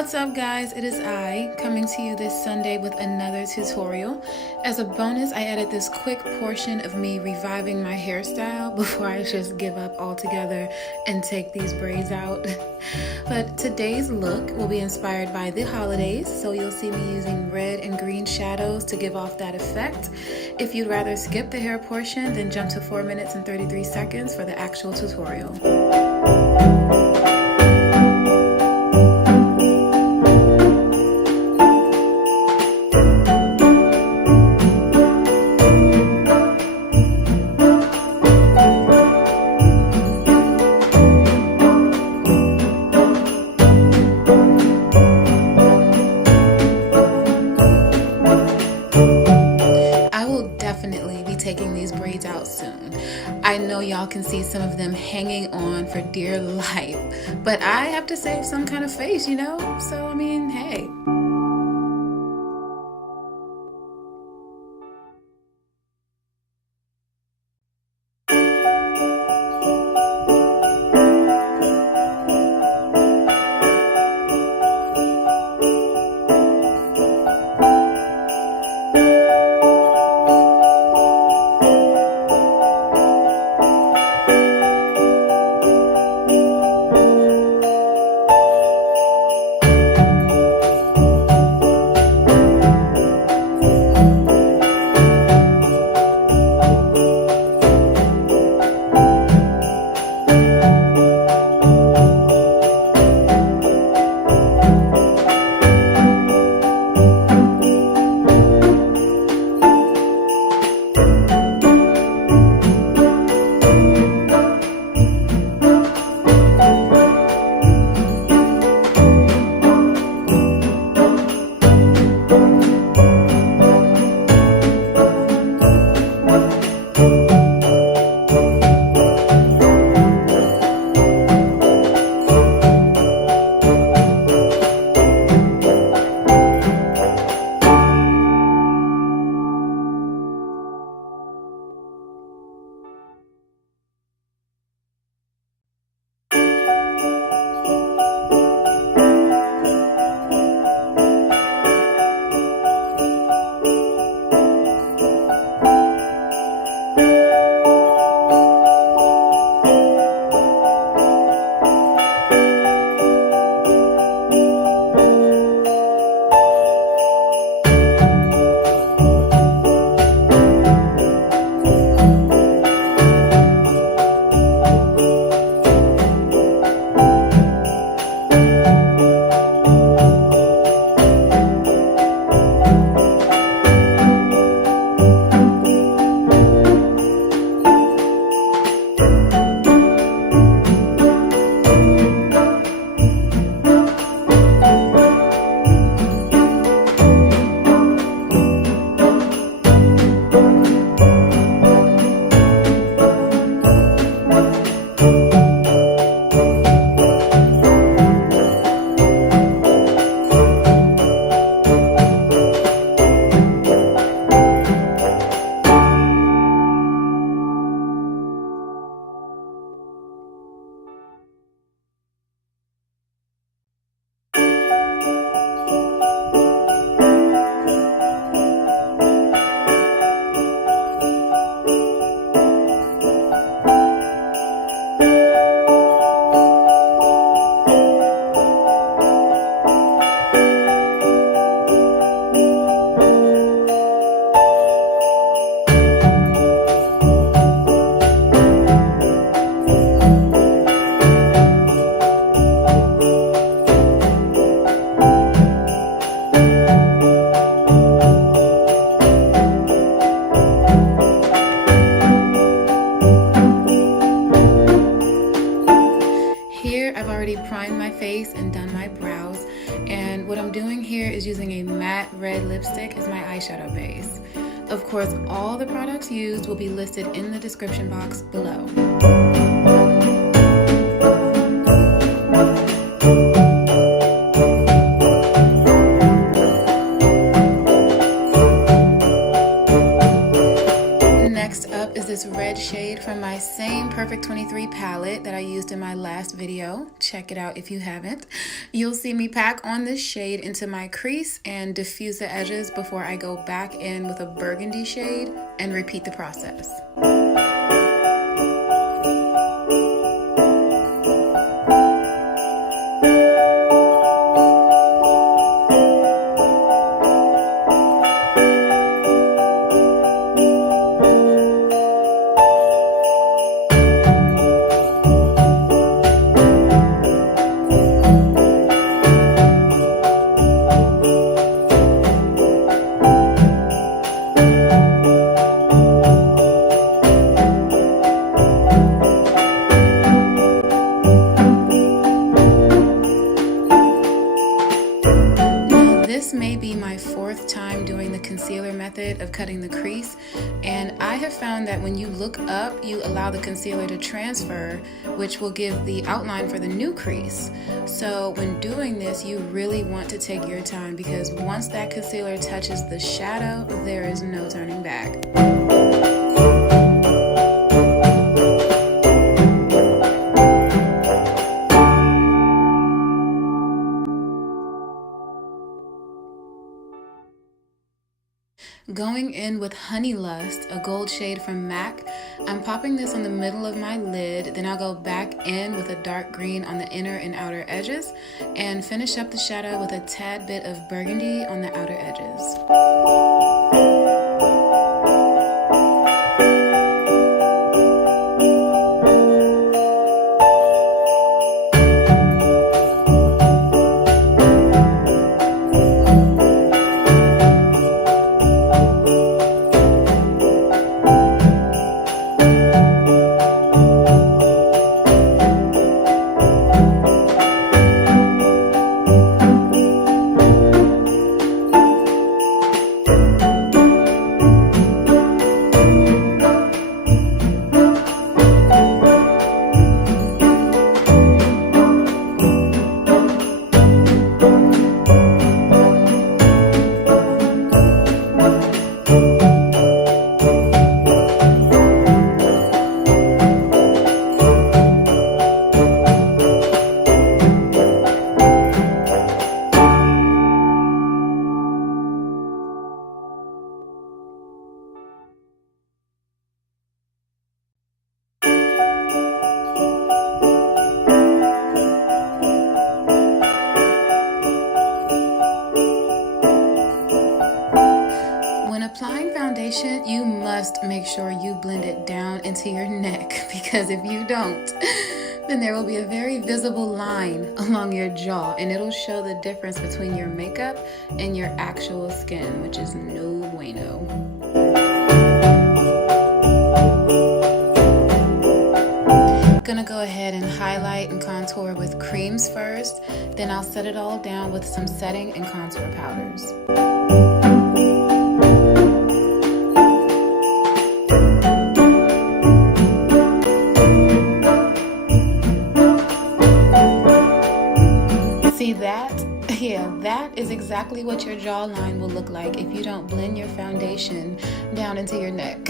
What's up guys, it is I coming to you this Sunday with another tutorial. As a bonus, I added this quick portion of me reviving my hairstyle before I just give up altogether and take these braids out. But today's look will be inspired by the holidays, so you'll see me using red and green shadows to give off that effect. If you'd rather skip the hair portion, then jump to 4 minutes and 33 seconds for the actual tutorial. Taking these braids out soon. I know y'all can see some of them hanging on for dear life, but I have to save some kind of face, you know? So, I mean, hey. I've already primed my face and done my brows, and what I'm doing here is using a matte red lipstick as my eyeshadow base. Of course, all the products used will be listed in the description box below. Next up is this this red shade from my same Perfect 23 palette that I used in my last video. Check it out if you haven't. You'll see me pack on this shade into my crease and diffuse the edges before I go back in with a burgundy shade and repeat the process. This may be my fourth time doing the concealer method of cutting the crease, and I have found that when you look up, you allow the concealer to transfer, which will give the outline for the new crease. So when doing this, you really want to take your time, because once that concealer touches the shadow, there is no turning back. Going in with Honey Lust, a gold shade from MAC, I'm popping this on the middle of my lid, then I'll go back in with a dark green on the inner and outer edges, and finish up the shadow with a tad bit of burgundy on the outer edges. Applying foundation, you must make sure you blend it down into your neck, because if you don't, then there will be a very visible line along your jaw, and it'll show the difference between your makeup and your actual skin, which is no bueno. Gonna go ahead and highlight and contour with creams first, then I'll set it all down with some setting and contour powders. See that? Yeah, that is exactly what your jawline will look like if you don't blend your foundation down into your neck.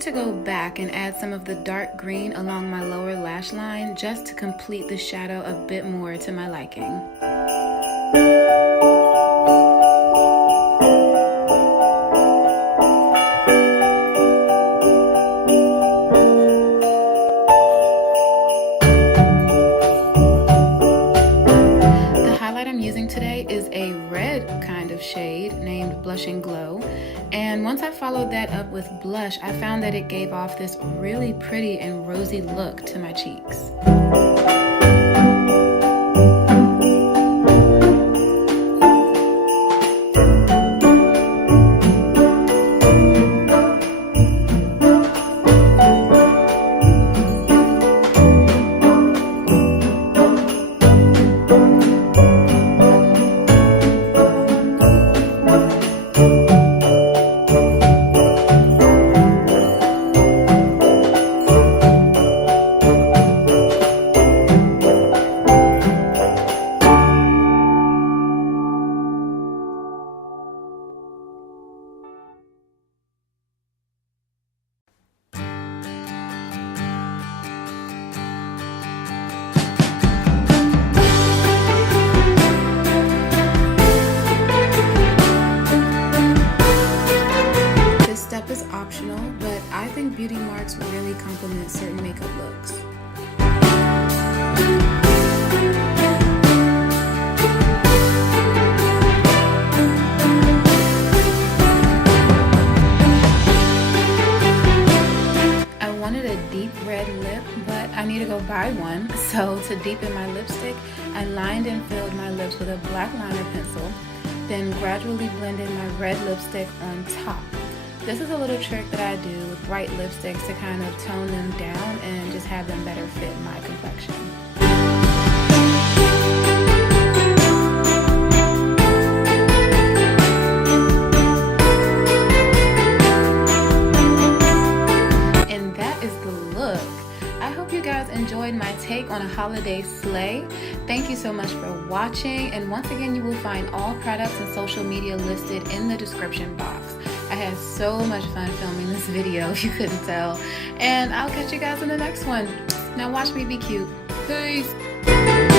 decided to go back and add some of the dark green along my lower lash line just to complete the shadow a bit more to my liking. Today is a red kind of shade named Blush and Glow, and once I followed that up with blush, I found that it gave off this really pretty and rosy look to my cheeks. Is optional, but I think beauty marks really complement certain makeup looks. I wanted a deep red lip, but I need to go buy one. So to deepen my lipstick, I lined and filled my lips with a black liner pencil, then gradually blended my red lipstick on top. This is a little trick that I do with bright lipsticks to kind of tone them down and just have them better fit my complexion. And that is the look. I hope you guys enjoyed my take on a holiday sleigh. Thank you so much for watching, and once again you will find all products and social media listed in the description box. I had so much fun filming this video, if you couldn't tell, and I'll catch you guys in the next one. Now watch me be cute. Peace!